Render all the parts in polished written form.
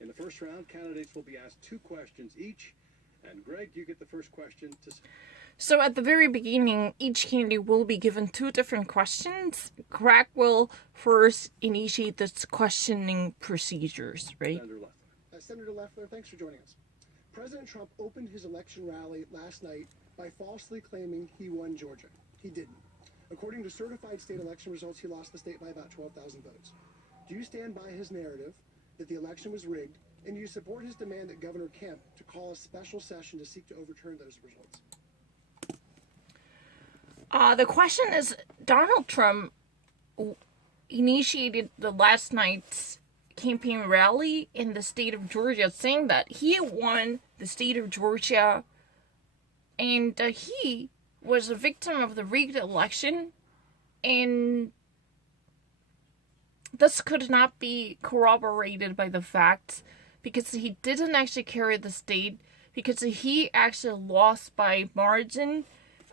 In the first round, candidates will be asked 2 questions each. And Greg, you get the first question to... So at the very beginning, each candidate will be given 2 different questions. Greg will first initiate this questioning procedures, right? Senator Loeffler. Senator Loeffler, thanks for joining us. President Trump opened his election rally last night by falsely claiming he won Georgia. He didn't. According to certified state election results, he lost the state by about 12,000 votes. Do you stand by his narrative that the election was rigged, and do you support his demand that Governor Kemp to call a special session to seek to overturn those results? The question is, Donald Trump initiated the last night's campaign rally in the state of Georgia, saying that he won the state of Georgia and he was a victim of the rigged election, and this could not be corroborated by the facts because he didn't actually carry the state, because he actually lost by margin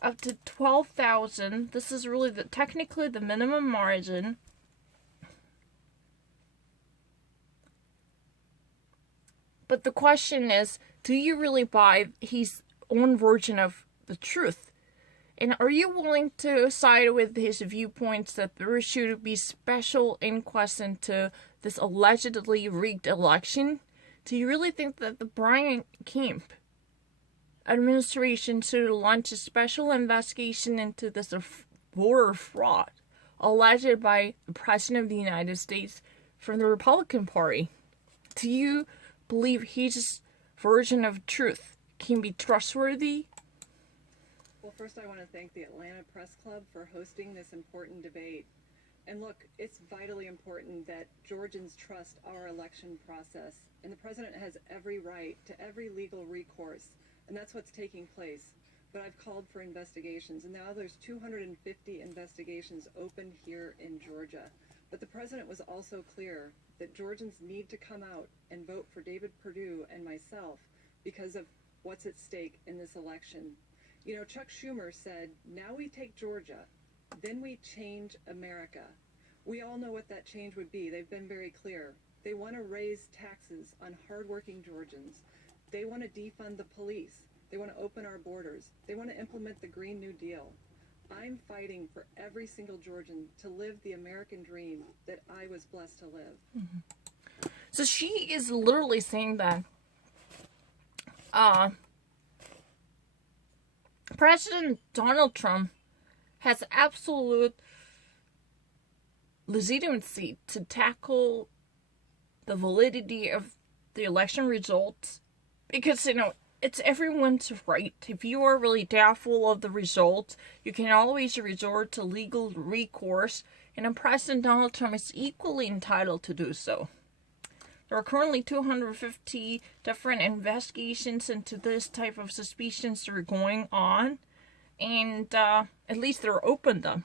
up to 12,000. This is really technically the minimum margin. But the question is, do you really buy his own version of the truth? And are you willing to side with his viewpoints that there should be special inquests into this allegedly rigged election? Do you really think that the Brian Kemp administration should launch a special investigation into this voter fraud alleged by the President of the United States from the Republican Party? Do you believe his version of truth can be trustworthy? Well, first I want to thank the Atlanta Press Club for hosting this important debate. And look, it's vitally important that Georgians trust our election process, and the president has every right to every legal recourse, and that's what's taking place. But I've called for investigations, and now there's 250 investigations open here in Georgia. But the president was also clear that Georgians need to come out and vote for David Perdue and myself because of what's at stake in this election. You know, Chuck Schumer said, now we take Georgia, then we change America. We all know what that change would be. They've been very clear. They want to raise taxes on hardworking Georgians. They want to defund the police. They want to open our borders. They want to implement the Green New Deal. I'm fighting for every single Georgian to live the American dream that I was blessed to live. Mm-hmm. So she is literally saying that President Donald Trump has absolute legitimacy to tackle the validity of the election results because, you know, it's everyone's right. If you are really doubtful of the results, you can always resort to legal recourse, and President Donald Trump is equally entitled to do so. There are currently 250 different investigations into this type of suspicions that are going on, and at least they're open though.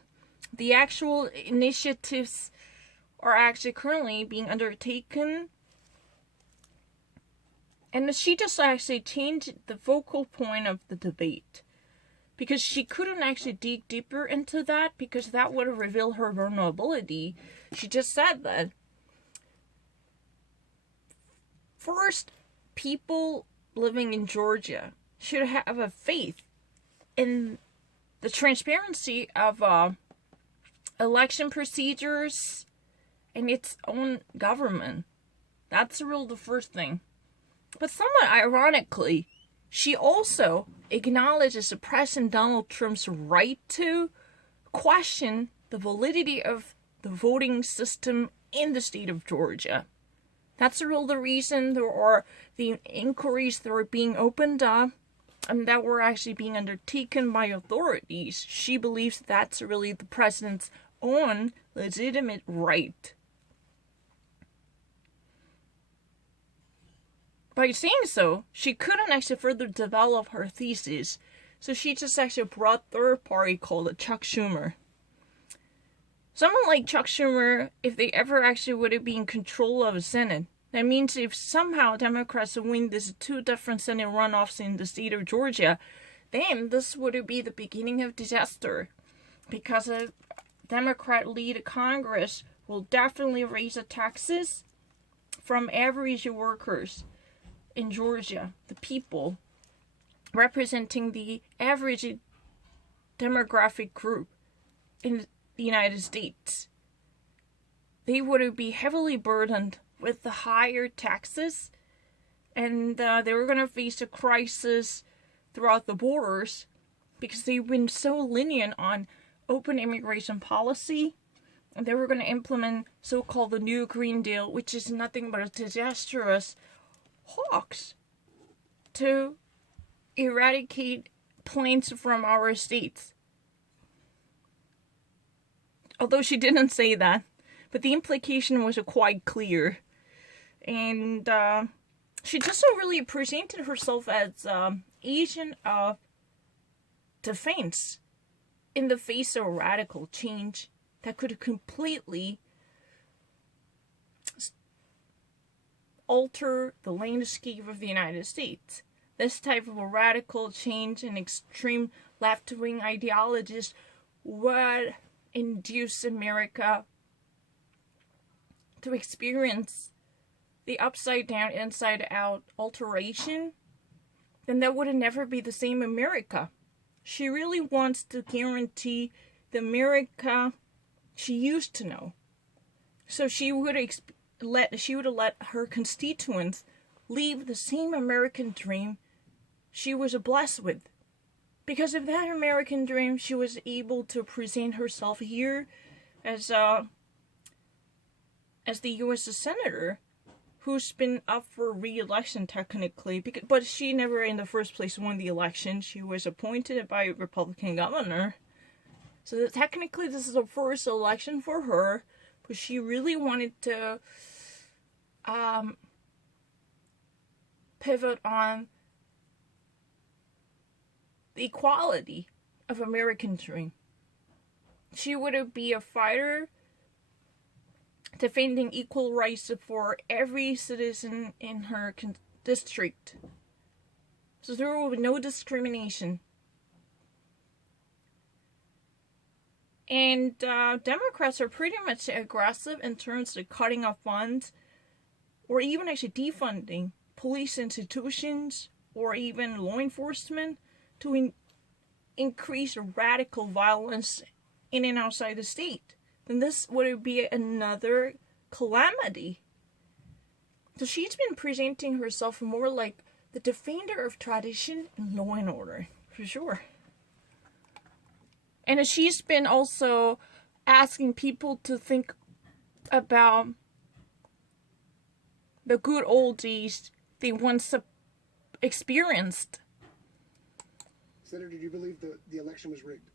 The actual initiatives are actually currently being undertaken. And she just actually changed the focal point of the debate. Because she couldn't actually dig deeper into that, because that would have revealed her vulnerability. She just said that first, people living in Georgia should have a faith in the transparency of election procedures and its own government. That's really the first thing. But somewhat ironically, she also acknowledges President Donald Trump's right to question the validity of the voting system in the state of Georgia. That's really the reason there are the inquiries that are being opened up and that were actually being undertaken by authorities. She believes that's really the president's own legitimate right. By saying so, she couldn't actually further develop her thesis, so she just actually brought third party called Chuck Schumer. Someone like Chuck Schumer, if they ever actually would have been in control of the Senate, that means if somehow Democrats win these 2 different Senate runoffs in the state of Georgia, then this would be the beginning of disaster. Because a Democrat-led Congress will definitely raise the taxes from average workers in Georgia, the people representing the average demographic group in the United States, they would be heavily burdened with the higher taxes, and they were going to face a crisis throughout the borders because they've been so lenient on open immigration policy. And they were going to implement so-called the New Green Deal, which is nothing but a disastrous hoax to eradicate planes from our states. Although she didn't say that, but the implication was quite clear. And she just really presented herself as agent of defense in the face of radical change that could completely alter the landscape of the United States. This type of a radical change and extreme left-wing ideologies would induce America to experience the upside-down, inside-out alteration. Then that would never be the same America. She really wants to guarantee the America she used to know. So she would let her constituents live the same American dream she was blessed with. Because of that American dream, she was able to present herself here as the U.S. Senator who's been up for re-election technically, but she never in the first place won the election. She was appointed by a Republican governor. So technically this is the first election for her, but she really wanted to pivot on the equality of American dream. She would be a fighter defending equal rights for every citizen in her district. So there will be no discrimination. And Democrats are pretty much aggressive in terms of cutting off funds or even actually defunding police institutions or even law enforcement to increase radical violence in and outside the state. Then this would be another calamity. So she's been presenting herself more like the defender of tradition and law and order, for sure. And she's been also asking people to think about the good old days they once experienced. Senator, do you believe the election was rigged?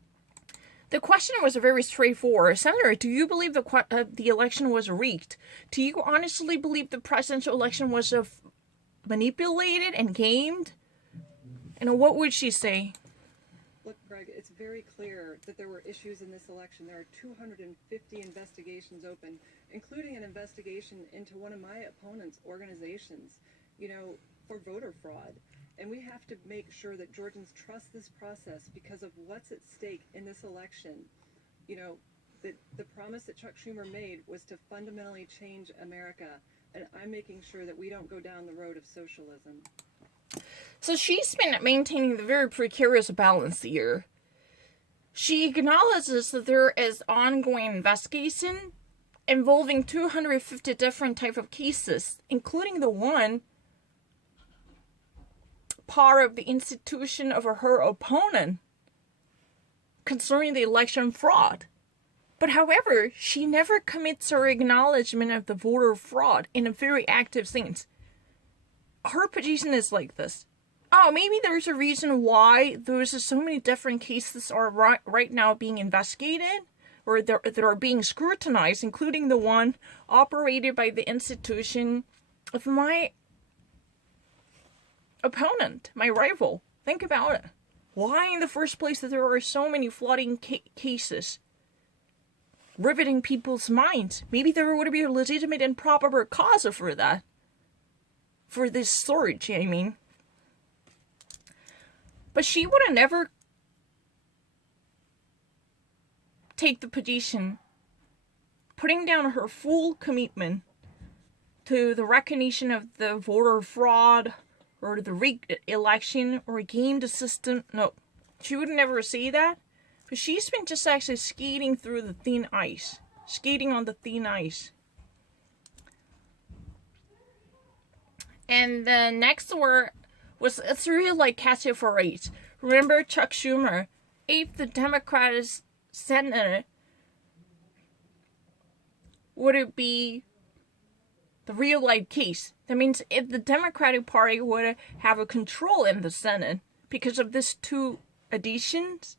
The question was very straightforward. Senator, do you believe the election was rigged? Do you honestly believe the presidential election was manipulated and gamed? And what would she say? Look, Greg, it's very clear that there were issues in this election. There are 250 investigations open, including an investigation into one of my opponent's organizations, for voter fraud. And we have to make sure that Georgians trust this process because of what's at stake in this election. The promise that Chuck Schumer made was to fundamentally change America. And I'm making sure that we don't go down the road of socialism. So she's been maintaining the very precarious balance here. She acknowledges that there is ongoing investigation involving 250 different type of cases, including the one part of the institution of her opponent concerning the election fraud. But however, she never commits her acknowledgement of the voter fraud in a very active sense. Her position is like this. Oh, maybe there's a reason why there's so many different cases are right now being investigated or that are being scrutinized, including the one operated by the institution of my opponent, my rival. Think about it. Why in the first place that there are so many flooding cases riveting people's minds? Maybe there would be a legitimate and proper cause for that. For this surge, I mean. But she would have never take the position, putting down her full commitment to the recognition of the voter fraud or the rigged election or game the system. No, she would never say that. But she's been just actually skating through the thin ice. Skating on the thin ice. And the next word was, it's really like catchy phrase. Remember Chuck Schumer? If the Democratic Senate, would it be the real life case? That means if the Democratic Party would have a control in the Senate because of these two additions,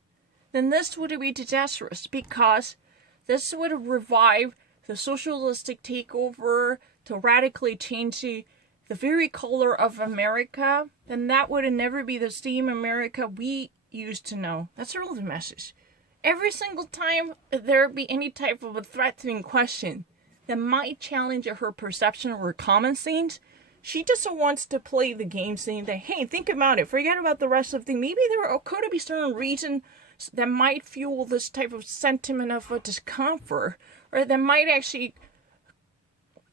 then this would be disastrous because this would revive the socialistic takeover to radically change the very color of America. Then that would never be the same America we used to know. That's really the message. Every single time there be any type of a threatening question that might challenge her perception or common sense, she just wants to play the game saying that, hey, think about it, forget about the rest of the thing. Maybe there could be certain reasons that might fuel this type of sentiment of a discomfort, or that might actually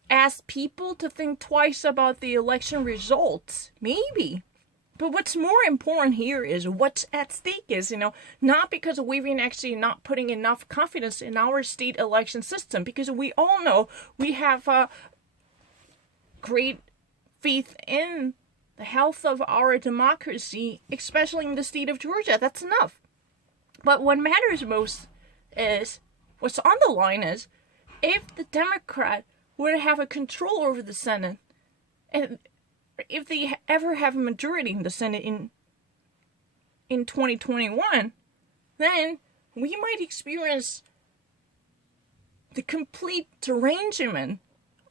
ask people to think twice about the election results. Maybe. But what's more important here is what's at stake is, not because we've been actually not putting enough confidence in our state election system, because we all know we have great faith in the health of our democracy, especially in the state of Georgia. That's enough. But what matters most is, what's on the line is, if the Democrat would have a control over the Senate, and if they ever have a majority in the Senate in 2021, then we might experience the complete derangement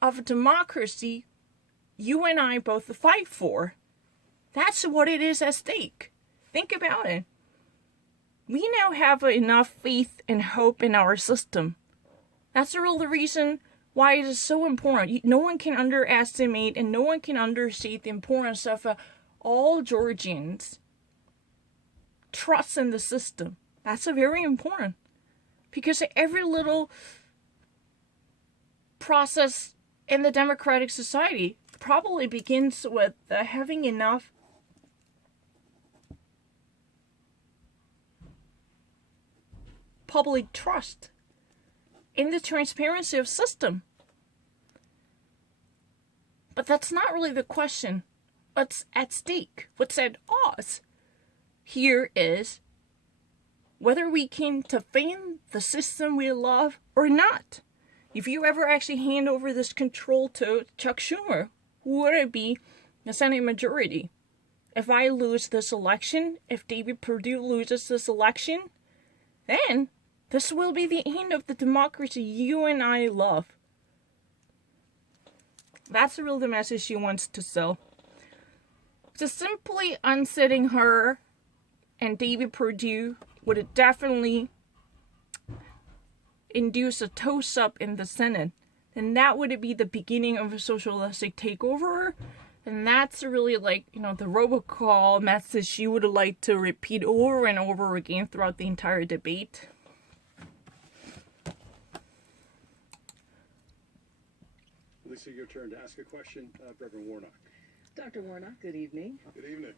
of a democracy you and I both fight for. That's what it is at stake. Think about it. We now have enough faith and hope in our system. That's the real reason why it is so important. No one can underestimate and no one can understate the importance of all Georgians' trust in the system. That's very important. Because every little process in the democratic society probably begins with having enough public trust in the transparency of system. But that's not really the question. What's at stake, what's at odds here is whether we can defend the system we love or not. If you ever actually hand over this control to Chuck Schumer, would it be the Senate majority? If I lose this election, if David Perdue loses this election, then this will be the end of the democracy you and I love. That's really the message she wants to sell. Just simply unseating her and David Perdue would definitely induce a toss-up in the Senate. And that would be the beginning of a socialistic takeover. And that's really like, the robocall message she would like to repeat over and over again throughout the entire debate. Lisa, your turn to ask a question. Reverend Warnock. Dr. Warnock, good evening. Good evening.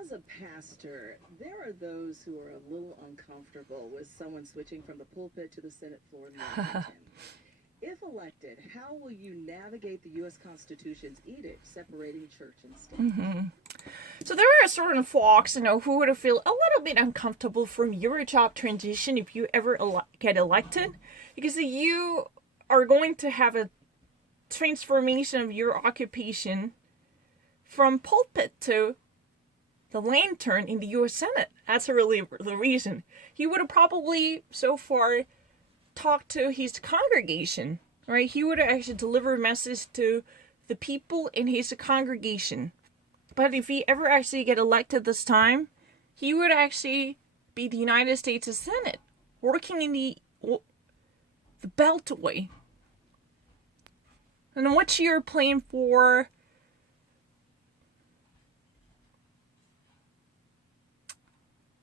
As a pastor, there are those who are a little uncomfortable with someone switching from the pulpit to the Senate floor in Washington. If elected, how will you navigate the U.S. Constitution's edict separating church and state? So there are certain folks, who would feel a little bit uncomfortable from your job transition if you ever get elected, because you are going to have a transformation of your occupation from pulpit to the lantern in the U.S. Senate. That's really the reason. He would have probably so far talked to his congregation, right? He would have actually delivered a message to the people in his congregation. But if he ever actually get elected this time, he would actually be the United States Senate, working in the Beltway. And what's your plan for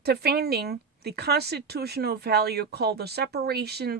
defending the constitutional value called the separation